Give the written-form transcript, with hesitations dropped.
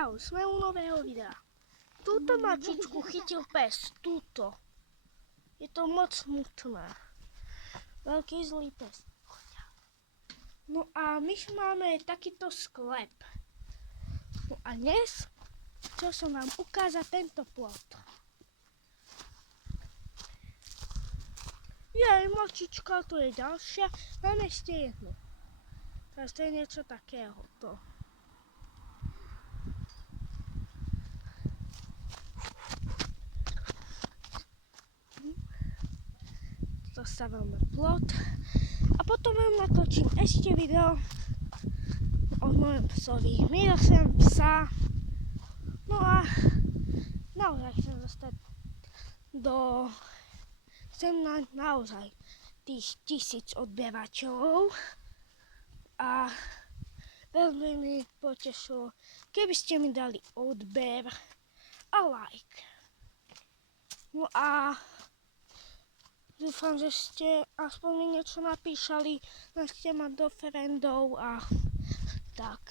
Ahoj, sme u nového videa. Túto mačičku chytil pes, túto. Je to moc smutné. Veľký zlý pes. No a my máme takýto sklep. No a dnes chcel som vám ukázať tento plot. Jej, mačička, to je ďalšia. Máme ešte jednu. Teraz to je niečo takého. Dostávame plot a potom vám natočím ešte video o mojom psovi. Mýl som psa, no a naozaj chcem dostať chcem naozaj tých 1000 odberateľov a veľmi mi potešilo, keby ste mi dali odber a like. No a dúfam, že ste aspoň mi niečo napíšali, že ste ma do friendov a tak.